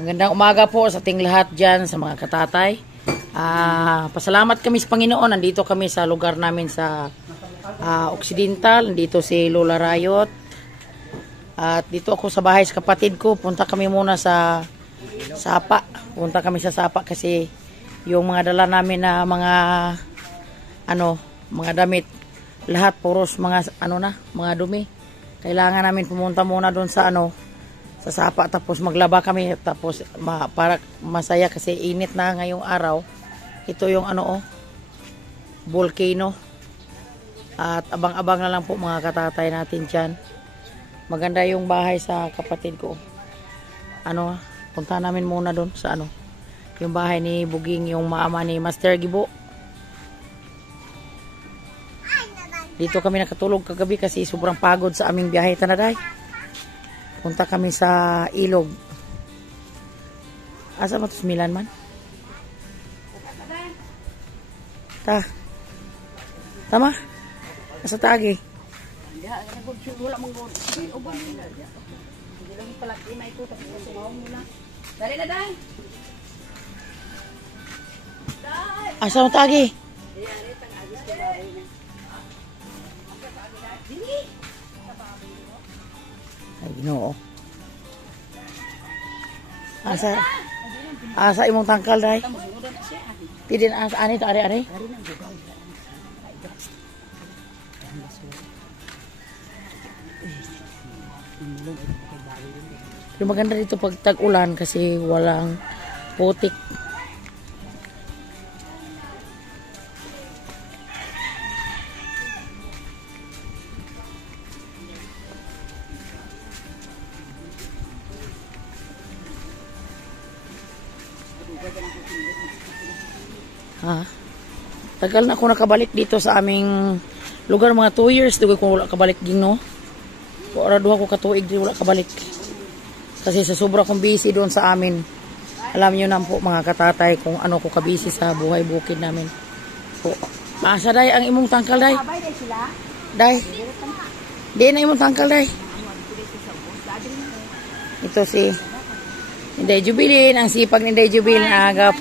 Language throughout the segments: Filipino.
Magandang umaga po sa ating lahat dyan, sa mga katatay. Pasalamat kami sa Panginoon. Nandito kami sa lugar namin sa Occidental. Nandito si Lola Rayot. At dito ako sa bahay sa kapatid ko. Punta kami muna sa Sapa. Punta kami sa Sapa kasi yung mga dala namin na mga damit, lahat puros mga mga dumi. Kailangan namin pumunta muna doon sa sa Sapa, tapos maglaba kami, tapos para masaya kasi init na ngayong araw. Ito yung volcano. At abang-abang na lang po mga katatay natin dyan. Maganda yung bahay sa kapatid ko. Punta namin muna doon sa yung bahay ni Buging, yung maama ni Master Gibo. Dito kami nakatulog kagabi kasi sobrang pagod sa aming biyahe tanaday. Punta kami sa ilog. Asa ba ito Milan man? Tama? Asa tagi? Asa mo tagi? Ay, Ginoo. Asa imong tangkal day? Tidin ani to ari-ari. Pero maganda dito pag tag-ulan kasi walang putik. Tagal na ako nakabalik dito sa aming lugar, mga 2 years dugo ko wala kabalik gino. Ora duha ko katuig di wala kabalik. Kasi sa sobra kong busy doon sa amin. Alam niyo na po mga katatay kung ano ko kabisi sa buhay bukid namin. Po. Asa day ang imong tangkal day? Day. Di na imong tangkal day. Ito si Inday Jubilin, ang sipag ni Inday Jubilin, aga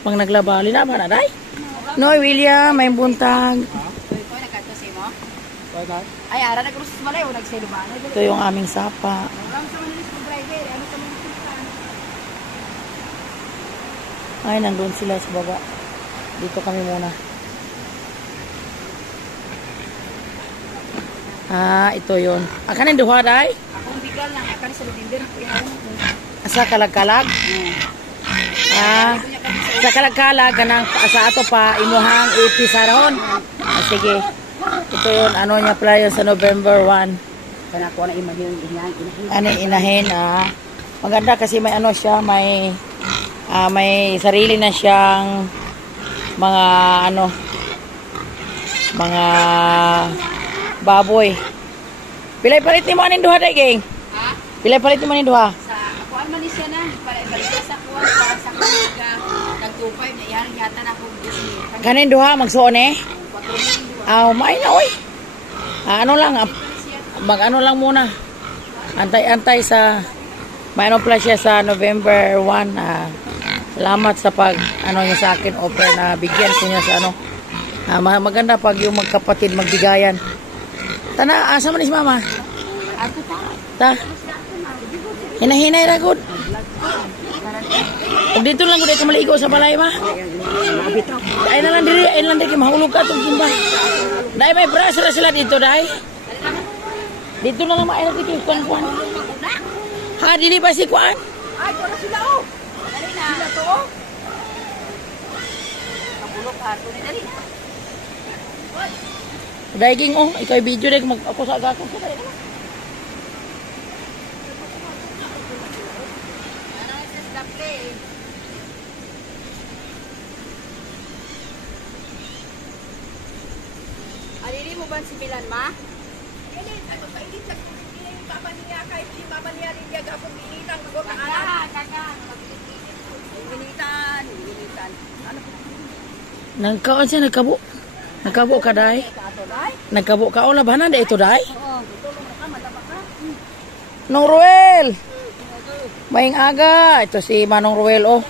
pang naglaba. Linaba na day? Noy William, may buntag. Ay, ara nagrusus malay o nagseluban. Ito yung aming Sapa. Ay, nandun sila sa baba. Dito kami muna. Ito yun. Kanin duha day? Akong bigal lang, akan sa November. Asa kalag-kalag? Sa kalag-kalag, sa ato pa, imuhang ipisarahon. Sige. Ito yun, niya pala yun sa November 1. Kanako na inahin. Inahin, maganda kasi may siya, may sarili na siyang mga baboy. Pilay palit ni mo aning duha day, gang? Pilay palit ni mo aning duha? Kuan man siya na, balik sa kuan sa kaniga nag-25 na yan yata na ko Disney. Kanin duha magsuon eh. May na oy. Lang muna. Antay sa may pala siya sa November 1. Salamat sa pag niya sa akin offer na bigyan ko niya sa maganda pag yung magkapatid magbigayan. Tana, asa man si mama? Ta. Hinahinay ra gud. Ug dito lang gud ka maligo sa balay ma. Ay na lang diri mahulog ka tong simba. Dai may brush ra sila dito dai. Dito na lang maayos dito kuan. Ha dili pa si kuan? Ay, ko na sila Dali na. Sila to Kabulok ato ni dali na. Daiging ikaw video dai ako sa agako sa dali na. Alili mo ba si Milan, ma? Init, ano pa init sa papa niya kahit si mama niya rin niya gapong initan mag-anak. Initan. Ano po? Nagkaon siya, nagkabo ka day? Nagkabo ka o labanan day ito day? Oo, tutulong ka, madaba ka. Noruel! Maing aga. Ito si Manong Ruel, oh.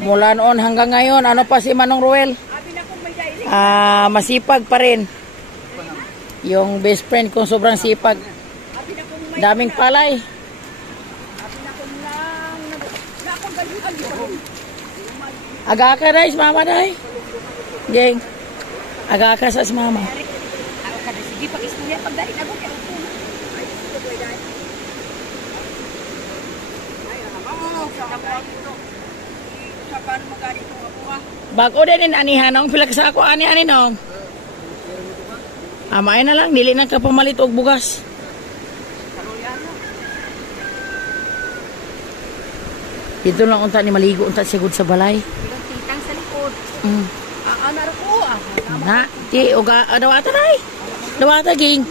Mula noon hanggang ngayon, ano pa si Manong Ruel? Masipag pa rin. Yung best friend kong sobrang sipag. Daming palay. Aga ka na, mama na. Geng. Aga ka sa mama. Ako kada sige pag istorya pag dali ako kay upo. Bago din anihan ang pila ka sa ako ani nong. Amay na lang dili na ka pamalit og bugas. Dito lang unta ni maligo unta sigud sa balay. Ilang tintang sa likod. Anar ko. Na, ti oga dawata nay. Dawata ging.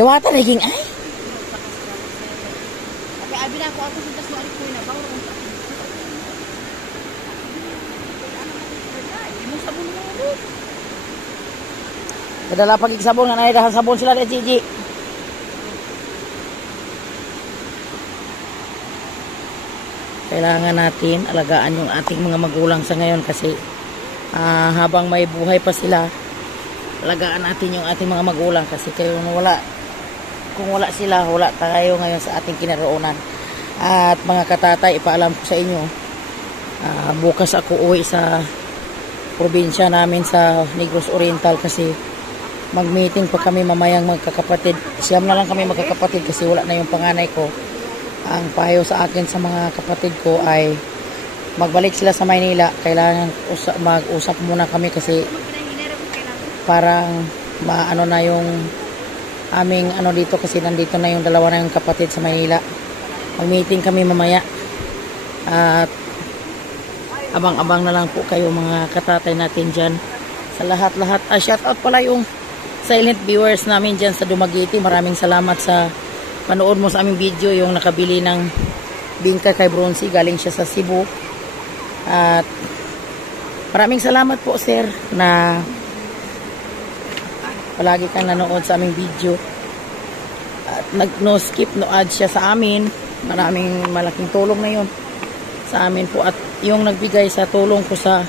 Dawata na ging ay. Tapi abi na ako sa suari ko na bawo ko. Imo sabon mo. Kadala pag sabon nga nay dahan sabon sila ni Gigi. Kailangan natin alagaan yung ating mga magulang sa ngayon kasi habang may buhay pa sila, alagaan natin yung ating mga magulang kasi kung wala sila, wala tayo ngayon sa ating kinaroonan. At mga katatay, ipaalam ko sa inyo, bukas ako uwi sa probinsya namin sa Negros Oriental kasi mag-meeting pa kami mamayang magkakapatid. Siyam na lang kami magkakapatid kasi wala na yung panganay ko. Ang payo sa akin sa mga kapatid ko ay magbalik sila sa Maynila. Kailangan mag-usap muna kami kasi parang maano na yung aming ano dito kasi nandito na yung dalawa na yung kapatid sa Maynila. Mag-meeting kami mamaya. At abang-abang na lang po kayo mga katatay natin dyan. Sa lahat-lahat. Shout out pala yung silent viewers namin dyan sa Dumaguete. Maraming salamat sa panood mo sa aming video yung nakabili ng bingka kay Bronzy. Galing siya sa Cebu. At maraming salamat po sir na palagi kang nanood sa aming video. At no skip, no add siya sa amin. Maraming malaking tulong na yun sa amin po. At yung nagbigay sa tulong ko sa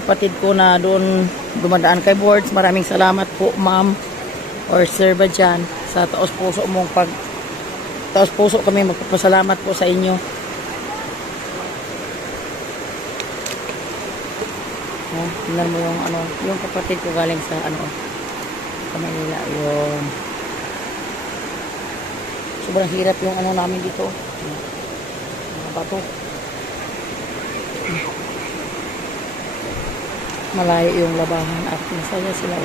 kapatid ko na doon dumadaan kay Boards. Maraming salamat po ma'am or sir ba dyan sa taos puso mong taos puso kami magpapasalamat po sa inyo. Tingnan mo yung kapatid ko galing sa sa Manila, yung sobrang hirap yung namin dito. Mga bato. Malayo yung labahan at masaya sila.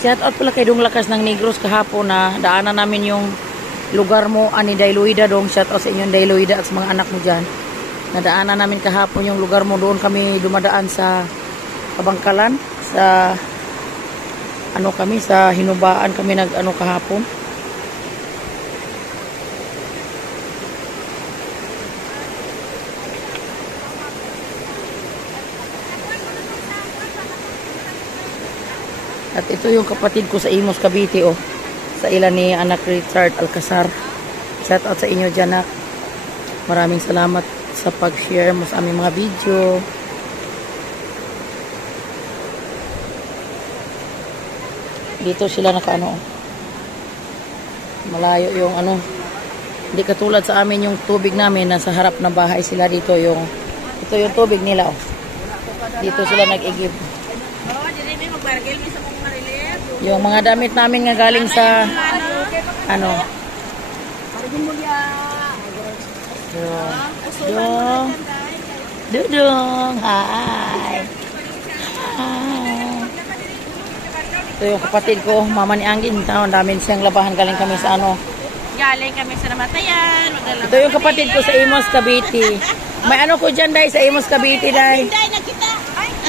Shout out pala kay Dong Lakas ng Negros kahapon na daanan namin yung lugar mo, ani Dailuida Dong. Shout out sa inyo Dailuida at sa mga anak mo dyan. Nadaanan namin kahapon yung lugar mo. Doon kami dumadaan sa Kabangkalan. Sa kami, sa Hinubaan kami kahapon. At ito yung kapatid ko sa Imus, Cavite, oh. Sa ilan ni anak Richard Alcazar. Shout out sa inyo dyan, nak. Maraming salamat sa pag-share mo sa aming mga video. Dito sila malayo yung hindi katulad sa amin yung tubig namin. Nasa harap ng bahay sila dito. Ito yung tubig nila, oh. Dito sila nag-igib. Yung mga damit namin nga galing sa Dudong, hi. Ito yung kapatid ko, mama ni Angin. Ang dami siyang labahan. Galing kami sa Galing kami sa namatayan. Ito yung kapatid ko sa Imus, Cavite. May ko dyan, Day, sa Imus, Cavite, Day. Hindi na kita.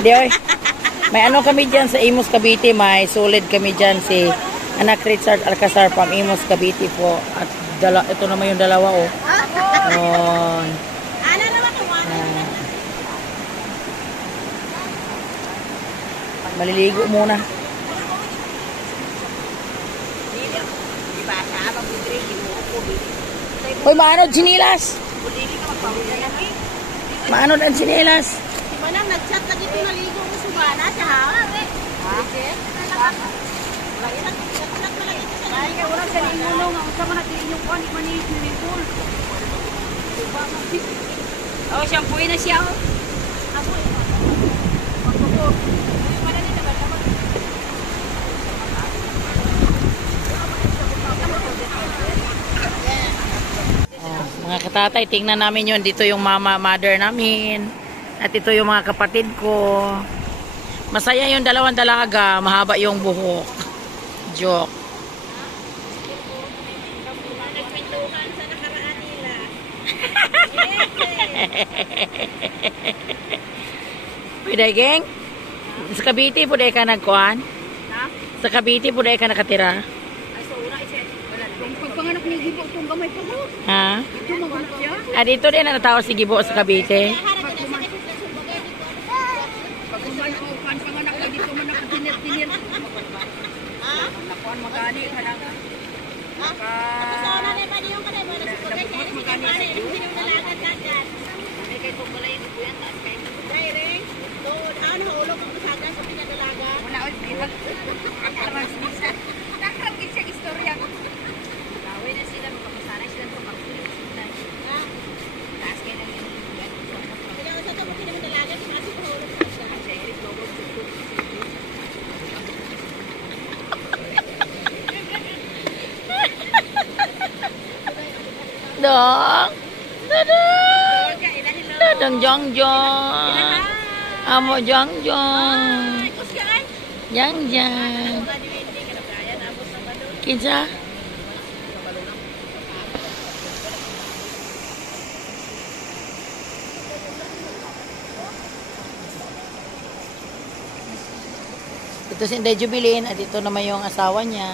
Di, oy. May kami dyan sa Imus, Cavite. May solid kami dyan si anak Richard Alcazar from Imus, Cavite po. At ito naman yung dalawa, oh. Maliligo muna. Di ba? Sa abang bidri, ginuupo, bidri. Hoy, maanod sinilas. Bidri ka magpawin na lagi. Maanod ang sinilas. Di ba nang nag-chat na dito naligo ko subana siya ha? Ha? Ay, kaya wala sa lingunong. Ang sama natin inyong kuhan, di manis, nilipol. Oh, shampooin na siya. Ako, magpapor. Mga katatay, tingnan namin yun. Dito yung mother namin. At ito yung mga kapatid ko. Masaya yung dalawang dalaga. Mahaba yung buhok. Joke. Pwede, geng? Sa Cavite, pwede ka nagkuhan? Sa Cavite, pwede ka nakatira? Pagpanganak ni Gibo, itong gamay pa mo. Ha? Ito mga siya. Ah, dito din ang natawag si Gibo sa Cavite. Pag panganak na dito man nakatinir-tinir. Nakuhan magani ka lang. Dong. Dadang. Dadang jong jong. Amo jong jong. Jang jang. Kinsa? Ito si Inday Jubilin at ito naman yung asawa niya.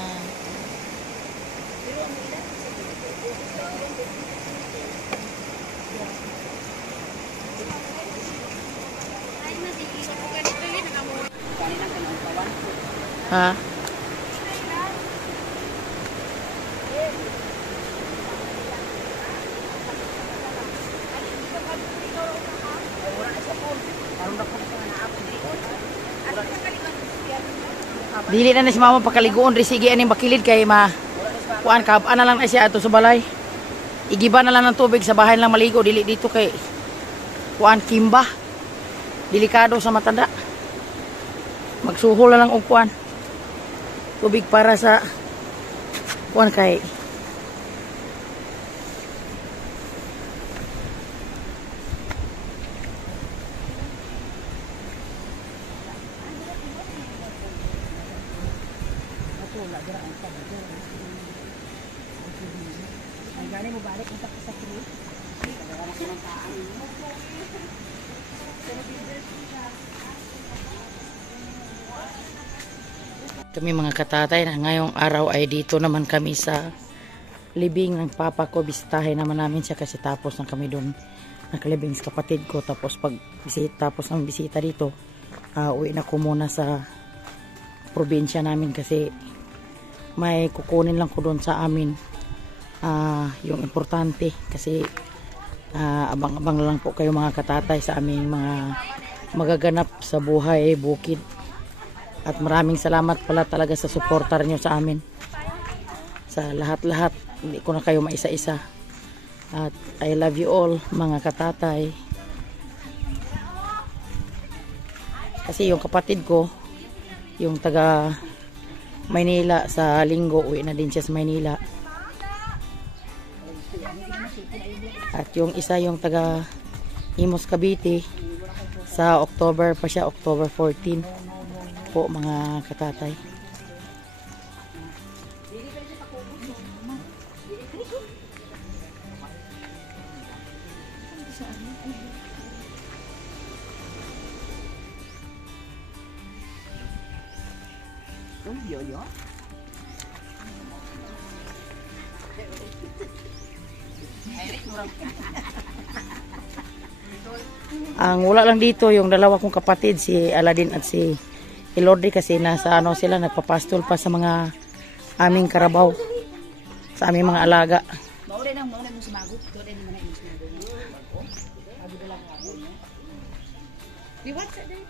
Ha? Dili na si mama pakaliguon risigi aning bakilid kay kuan kabaan na lang na siya ato sa balay. Igiba na lang ng tubig sa bahay lang maligo dili dito kay kuan kimba. Delikado sa matanda. Magsuhol na lang og kuan. Tubig para sa kuan kay kami mga katatay na ngayong araw ay dito naman kami sa libing ng papa ko. Bisitahin naman namin siya kasi tapos na kami doon nakalibing sa kapatid ko. Tapos pag tapos ng bisita dito, uwi na ko muna sa probinsya namin kasi may kukunin lang ko doon sa amin yung importante kasi abang-abang lang po kayo mga katatay sa aming mga magaganap sa buhay bukid. At maraming salamat pala talaga sa suportar nyo sa amin. Sa lahat-lahat, hindi ko na kayo maisa-isa. At I love you all, mga katatay. Kasi yung kapatid ko, yung taga Maynila sa linggo, uwi na din siya sa Maynila. At yung isa yung taga Imus Cavite, sa October pa siya, October 14. Po mga katatay. Ang wala lang dito yung dalawa kong kapatid, si Aladin at si Ilordri kasi nasa ano sila, nagpapastol pa sa mga aming karabaw. Sa aming mga alaga. Maulay mo sumagot. Doon din naman yung sumagot. Bago na lang ako. Di what sa day?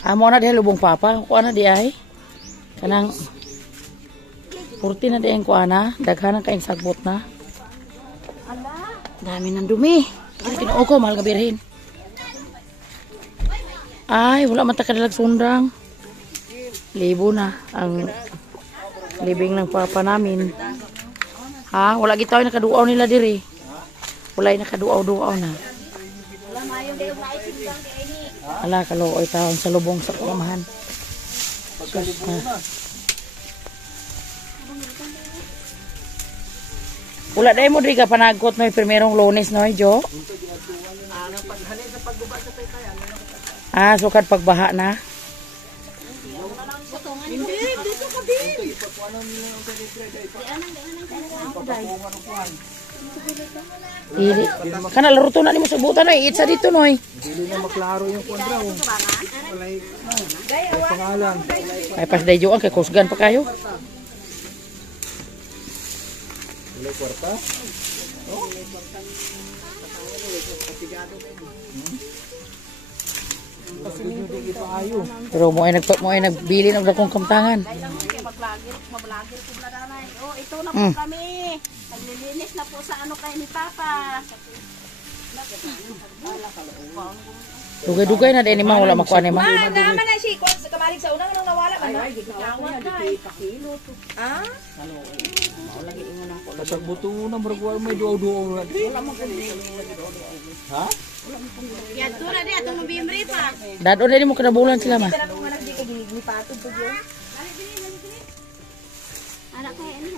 Amo na diha lubong papa, kuha na di ay. Kanang 40 na diha kuha na, daghan kaing sagbot na. Dami ng dumi. Ay, kinuo ko, mahal ka birhin. Ay, wala man ta kadalag sundrang. Libo na ang libing ng papa namin. Ha, wala gitaw nakaduaw nila diri. Wala nakaduaw-duaw na. Ala, kaluoy taon sa lubong sa pamahan. Sus na. Wala dahil mo rin ka panagot no, primerong Lunes no, Jo? Ah, sukad pagbaha na. Hindi, dito ka din. Dili. Kana laro to na ni mo sabutan no, itsa dito no. Dili na maklaro yung kontra. Walay pangalan. Ay pas day Jo ang kay kusgan pa kayo. Walay kwarta. Pero mo ay nagbili ng dakong kamtangan. Oh, ito na po kami. Naglilinis na po sa ano kay ni Papa. Dugay-dugay na din ni ma, wala makuha ni ma. Naman na si Kwan sa kamalig sa unang nung nawala man. Ay, ah? Kapag buto na maragwar may duaw-duaw na. Ha? Yan to na di atong mabimri pa. Dado na din mo kinabulan sila ma. Tanong nga nagdi ka ni patod to yo. Anak ko ano?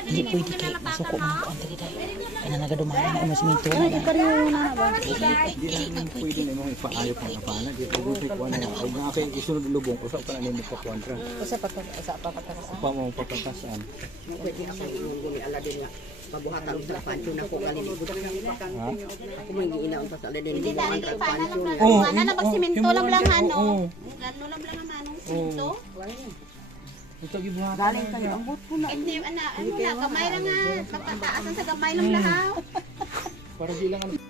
Hindi pwede kay masuko mo ang dali dai. Kana nagadumali na mas minto na. Pwede na mong ipaayo pang apana. Di pwede ko ano. Ay nga kay isunod lubong ko sa kanang mo kontra. Usa pa sa papatasan. Pa mo pagkakasan. Pwede ako yung aladin nga. Mabuhatan sa pancho na ko galing budak na ipakan. Ako mo yung inaon sa aladin. Hindi na rin pancho na. Oh, Ano na pagsiminto lang lang ano. Ano lang lang naman ang siminto. Ito gibuhat. Galing kayo ang but ko na. Hindi ano na gamay lang nga. Pagkataasan sa gamay lang lahaw. Para di lang ano.